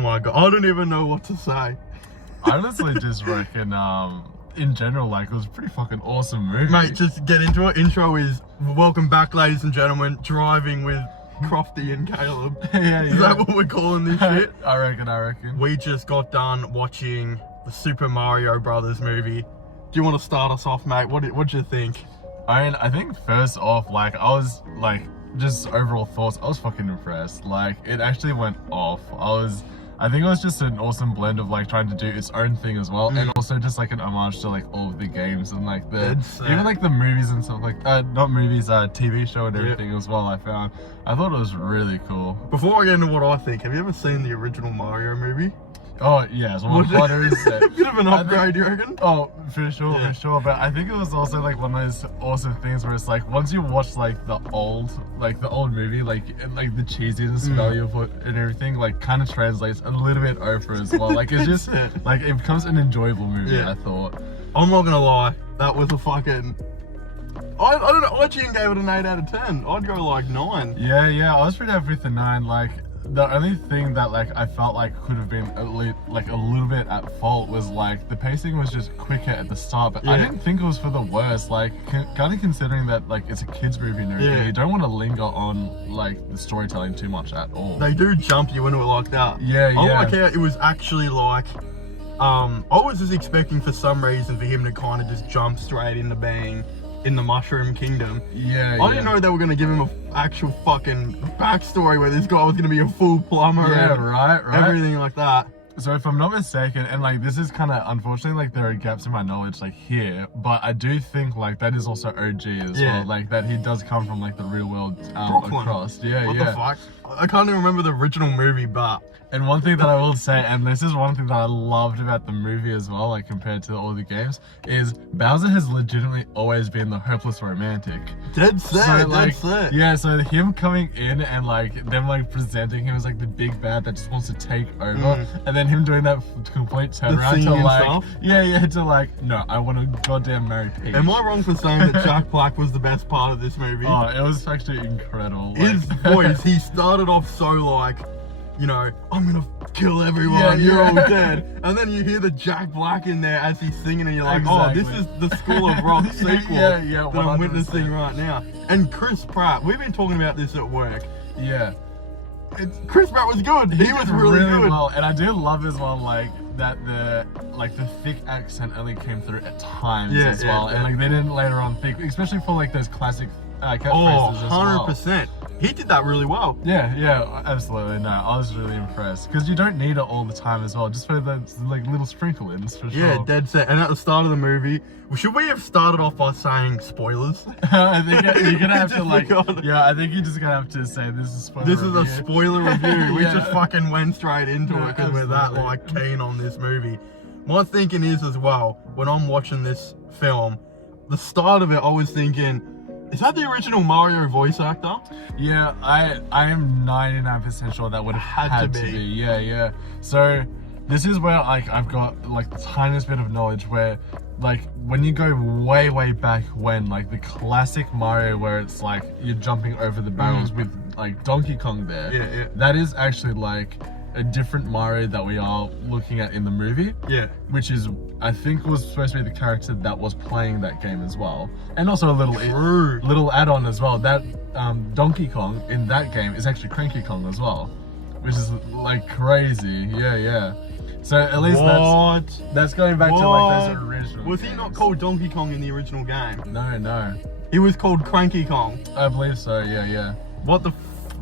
my god, I don't even know what to say. I honestly just reckon, in general, like, it was a pretty fucking awesome movie. Mate, just get into it. Intro is welcome back, ladies and gentlemen, driving with Crofty and Caleb. Yeah, Is that what we're calling this shit? I reckon. We just got done watching the Super Mario Brothers movie. Do you want to start us off, mate? What'd you think? I mean, I think first off, like, I was, like, just overall thoughts, I was fucking impressed. Like, it actually went off. I think it was just an awesome blend of, like, trying to do its own thing as well, and also just, like, an homage to, like, all of the games and, like, even, like, the movies and stuff, like, not movies, TV show and everything as well, I thought it was really cool. Before I get into what I think, have you ever seen the original Mario movie? Oh, yeah, so my father is a bit of an upgrade, you reckon? Oh, for sure, but I think it was also, like, one of those awesome things where it's, like, once you watch, like, the old movie, like, and, like, the cheesiness value of it and everything, like, kind of translates a little bit over as well. Like, it's just, like, it becomes an enjoyable movie, I thought. I'm not gonna lie, that was a fucking... I don't know, IGN gave it an 8 out of 10. I'd go, like, 9. Yeah, I was pretty happy with the 9, like... The only thing that, like, I felt like could have been a little bit at fault was, like, the pacing was just quicker at the start, but I didn't think it was for the worst. Like, kind of considering that, like, it's a kids movie and everything, you don't want to linger on, like, the storytelling too much at all. They do jump you into it like that. Yeah. I like how it was actually like, I was just expecting for some reason for him to kind of just jump straight into being in the Mushroom Kingdom. Yeah. I didn't know they were going to give him a actual fucking backstory where this guy was going to be a full plumber. Yeah, and right. everything like that. So if I'm not mistaken, and like this is kind of unfortunately, like there are gaps in my knowledge like here, but I do think like that is also OG as well, like that he does come from like the real world across. What the fuck? I can't even remember the original movie, but... And one thing that I will say, and this is one thing that I loved about the movie as well, like compared to all the games, is Bowser has legitimately always been the hopeless romantic. Dead set. Yeah, so him coming in and like them like presenting him as like the big bad that just wants to take over, and then him doing that complete turnaround to like, to like, no, I want to goddamn marry Peach. Am I wrong for saying that Jack Black was the best part of this movie? Oh, it was actually incredible. His voice, he started off so like, you know, I'm gonna kill everyone, you're all dead. And then you hear the Jack Black in there as he's singing and you're like, oh, this is the School of Rock sequel that I'm witnessing right now. And Chris Pratt, we've been talking about this at work. Yeah. Chris Pratt was good. He was really good. Well, and I do love as well, like, that the thick accent only came through at times as well. And like they didn't later on think, especially for like those classic catchphrases as well. 100%. He did that really well. Yeah, absolutely. No, I was really impressed because you don't need it all the time as well, just for the like little sprinkle-ins for sure. Yeah, dead set. And at the start of the movie, should we have started off by saying spoilers? I think you're gonna have to like, I think you're just gonna have to say this is spoiler. This is a spoiler review. We just fucking went straight into it because we're that like keen on this movie. My thinking is as well, when I'm watching this film, the start of it, I was thinking, is that the original Mario voice actor? Yeah, I am 99% sure that would have had to be. Yeah. So this is where like I've got like the tiniest bit of knowledge where like when you go way back when like the classic Mario where it's like you're jumping over the barrels with like Donkey Kong there. That is actually like a different Mario that we are looking at in the movie. Which is, I think, was supposed to be the character that was playing that game as well. And also a little add-on as well. That Donkey Kong in that game is actually Cranky Kong as well. Which is like crazy. Yeah. So at least that's going back to like those original Was he not called Donkey Kong in the original game? No. He was called Cranky Kong. I believe so, yeah. What the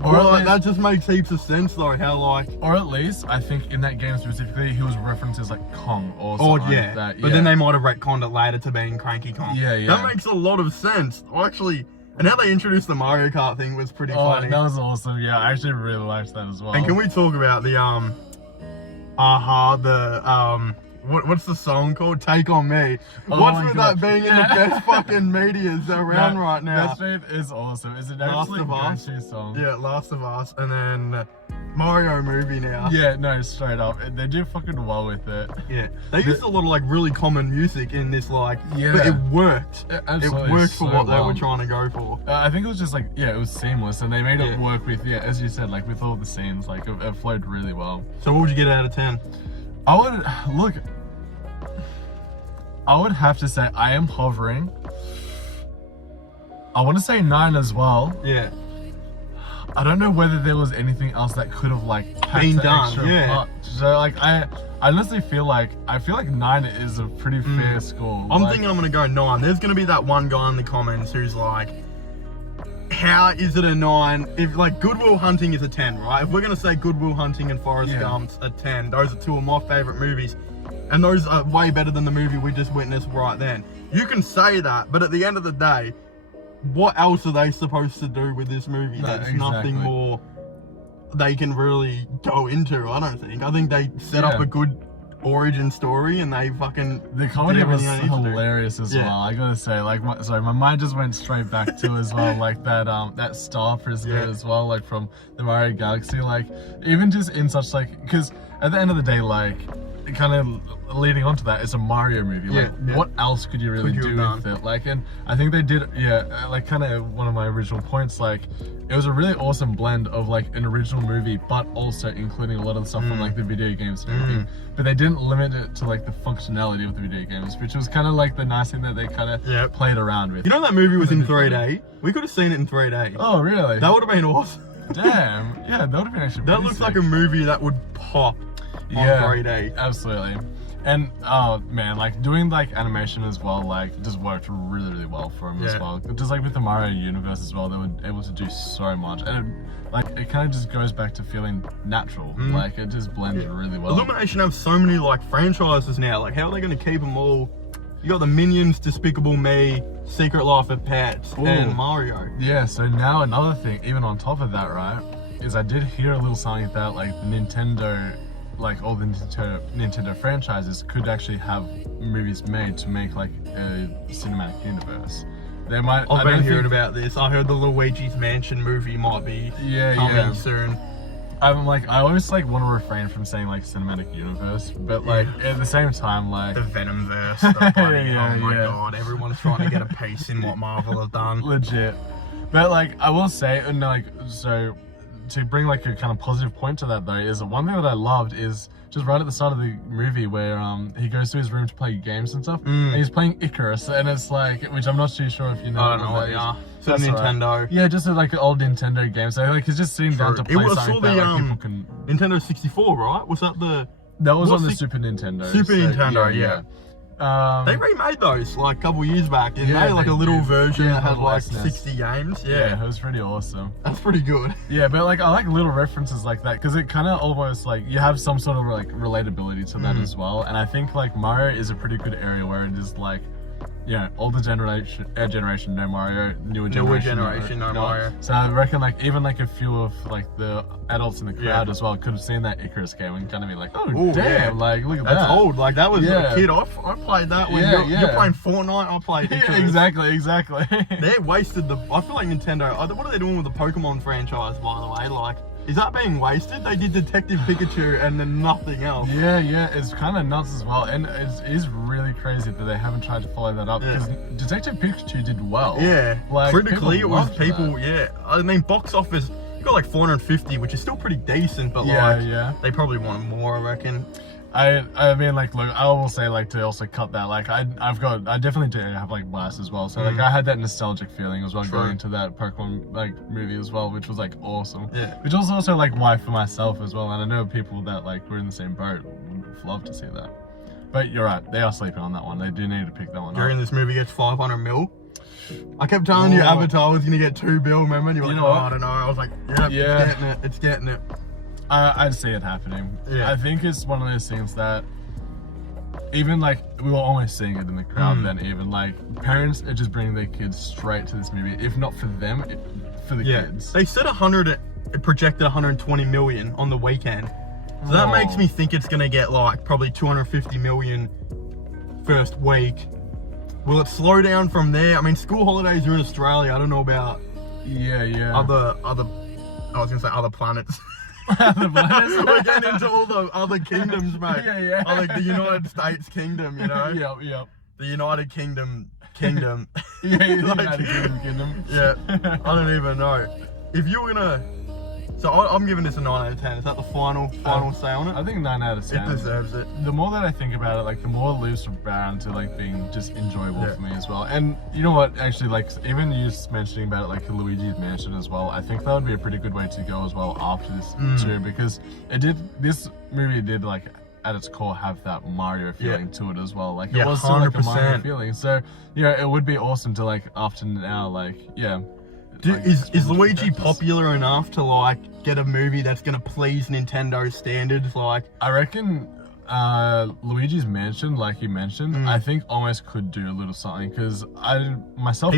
that just makes heaps of sense though, how like... Or at least, I think in that game specifically, he was referenced as like Kong or something like that. But then they might have retconned it later to being Cranky Kong. Yeah. That makes a lot of sense. Actually, and how they introduced the Mario Kart thing was pretty funny. That was awesome, yeah. I actually really liked that as well. And can we talk about the, what's the song called? Take On Me. What's with that being in the best fucking medias around right now? That shit is awesome. Is it actually a go-to song? Yeah, Last of Us. And then Mario movie now. Yeah, no, straight up. They do fucking well with it. Yeah. They used a lot of like really common music in this, like, Yeah. but it worked. Absolutely, It worked for so what they well. were trying to go for. I think it was just like, yeah, it was seamless, and they made it Yeah. work with, yeah, as you said, like with all the scenes, like it flowed really well. So what would you get out of 10? I would have to say I am hovering. I want to say 9 as well. Yeah. I don't know whether there was anything else that could have like packed Been the done, extra yeah. punch. So like I honestly feel like 9 is a pretty fair score. I'm Like, thinking I'm gonna go 9. There's gonna be that one guy in the comments who's like, how is it a 9? If like Good Will Hunting is a 10, right? If we're gonna say Good Will Hunting and Forrest Yeah. Gump's a 10, those are two of my favorite movies. And those are way better than the movie we just witnessed right then. You can say that, but at the end of the day, what else are they supposed to do with this movie? No, There's exactly. nothing more they can really go into, I don't think. I think they set up Yeah. a good origin story and they fucking the comedy did was everything they need to do. hilarious as Yeah. well. I gotta say, like, my mind just went straight back to as well, like that Star Prisoner Yeah. as well, like from the Mario Galaxy, like even just in such like, because at the end of the day, like, kind of leading on to that, it's a Mario movie. Like, Yeah. what else could you really Could you do have with done? it? Like, and I think they did, yeah, like kind of one of my original points, like, it was a really awesome blend of like an original movie, but also including a lot of the stuff from like the video games and everything. But they didn't limit it to like the functionality of the video games, which was kind of like the nice thing that they kind of Yep. played around with. You know that movie was in 3D? We could have seen it in 3D. Oh, really? That would have been awesome. Damn. Yeah, that would have been actually That pretty looks sick. like a movie that would pop on Yeah. 3D. Absolutely. And oh man, like doing like animation as well, like just worked really, really well for him as Yeah. well. Just like with the Mario universe as well, they were able to do so much, and it kind of just goes back to feeling natural. Like it just blends really well. Illumination have so many like franchises now. Like, how are they going to keep them all? You got the Minions, Despicable Me, Secret Life of Pets, Ooh. and Mario. Yeah. So now another thing, even on top of that, right, is I did hear a little something about like the Nintendo. Like all the Nintendo franchises could actually have movies made to make like a cinematic universe. They might. I've I been don't hearing think- about this. I heard the Luigi's Mansion movie might be Yeah, coming yeah. soon. I'm like, I always like want to refrain from saying like cinematic universe, but like at the same time, like The Venomverse. The bloody, Yeah, oh my yeah. god, everyone's trying to get a piece in what Marvel have done. legit. But like I will say, and like so. To bring like a kind of positive point to that though, is one thing that I loved is just right at the start of the movie where he goes to his room to play games and stuff, and he's playing Icarus, and it's like, which I'm not too sure if you know. I don't know what what that they is. are. Super That's alright. Nintendo. Yeah, just like an old Nintendo game. So like he's just sitting down to True. play It was something for that the, like, people can. Nintendo 64, right? Was that the... That was what's on the the- Super Nintendo. Super Nintendo, yeah. They remade those like a couple years back, didn't Yeah, they? Like they a little did. version Yeah, that had on like SNES. 60 games. Yeah, it was pretty awesome. That's pretty good. Yeah, but like I like little references like that because it kind of almost like you have some sort of like relatability to that as well. And I think like Mario is a pretty good area where it is like, you know, older generation no Mario, newer generation no Mario. So I reckon like even like a few of like the adults in the crowd Yeah. as well could have seen that Icarus game and kind of be like, oh Ooh, damn, yeah. like look at That's that. old. Like that was Yeah. a kid. I played that when Yeah, you're yeah. playing Fortnite. I played Yeah, Icarus. exactly. They wasted the. I feel like Nintendo. What are they doing with the Pokemon franchise, by the way? Like, is that being wasted? They did Detective Pikachu and then nothing else. Yeah, it's kind of nuts as well, and it is really crazy that they haven't tried to follow that up Yeah. because Detective Pikachu did well. Yeah, Like, critically, it people was loved people. that. Yeah, I mean, box office. You got like 450, which is still pretty decent, but Yeah, like, yeah. they probably wanted more, I reckon. I mean, like, look, I will say, like, to also cut that, like, I definitely do have, like, Blast as well, so, like, I had that nostalgic feeling as well True. going into that Pokemon, like, movie as well, which was, like, awesome. Yeah. Which was also, like, why for myself as well, and I know people that, like, were in the same boat would have loved to see that. But you're right, they are sleeping on that one, they do need to pick that one During up. this movie gets 500 mil. I kept telling you Oh. Avatar was gonna get 2 bill, remember? And you were You like, know oh, what? I don't know. I was like, yeah, Yeah. it's getting it. I'd see it happening. Yeah. I think it's one of those things that even like we were almost seeing it in the crowd then even like parents are just bringing their kids straight to this movie, if not for them, for the Yeah, kids. they said it projected 120 million on the weekend. So that Whoa. makes me think it's gonna get like probably 250 million first week. Will it slow down from there? I mean, school holidays are in Australia. I don't know about Yeah. other I was gonna say other planets. The bonus? We're getting into all the other kingdoms, mate. Yeah. Like the United States Kingdom, you know? Yep. The United Kingdom. Yeah, Like, Kingdom. yeah, I don't even know. If you were gonna, so I'm giving this a 9 out of 10. Is that the final say on it? I think 9 out of 10. It deserves it. The more that I think about it, like the more it loops around to like being just enjoyable for me as well. And you know what? Actually, like even you just mentioning about it, like Luigi's Mansion as well. I think that would be a pretty good way to go as well after this too, because this movie did like at its core have that Mario feeling to it as well. Like it was still like a Mario feeling. So it would be awesome to like after now, like is Luigi popular enough to like get a movie that's gonna please Nintendo standards? Like I reckon Luigi's Mansion, like you mentioned, I think almost could do a little something because myself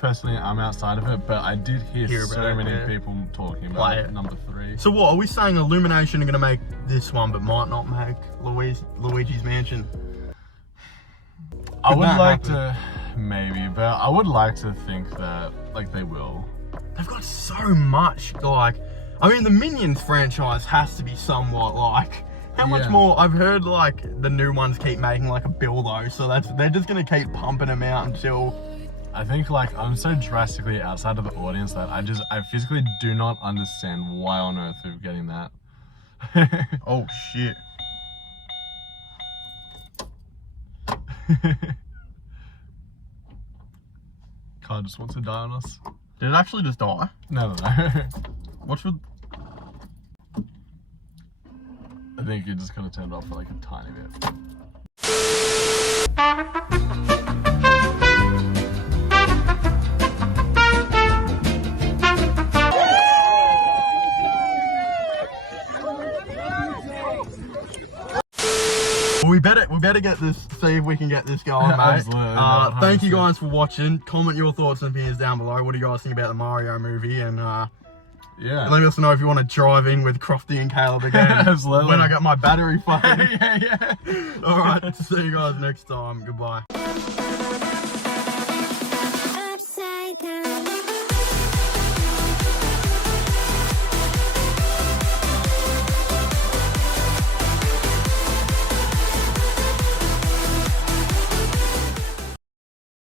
personally, I'm outside of it, but I did hear so many people talking about it. Number 3. So what are we saying? Illumination are gonna make this one, but might not make Luigi's Mansion? I would like to, maybe, but I would like to think that like they will. They've got so much. Like, I mean, the Minions franchise has to be somewhat like. How much more? I've heard like the new ones keep making like a bill though, so they're just gonna keep pumping them out until. I think like I'm so drastically outside of the audience that I physically do not understand why on earth we're getting that. Oh shit. Car just wants to die on us. Did it actually just die? No. What should? I think you just kind of turned off for like a tiny bit. We better get this. See if we can get this going, mate. Absolutely. Thank you guys for watching. Comment your thoughts and opinions down below. What do you guys think about the Mario movie? And let us know if you want to drive in with Crofty and Caleb again. Absolutely. When I got my battery fine. yeah. All right. See you guys next time. Goodbye. Upside down.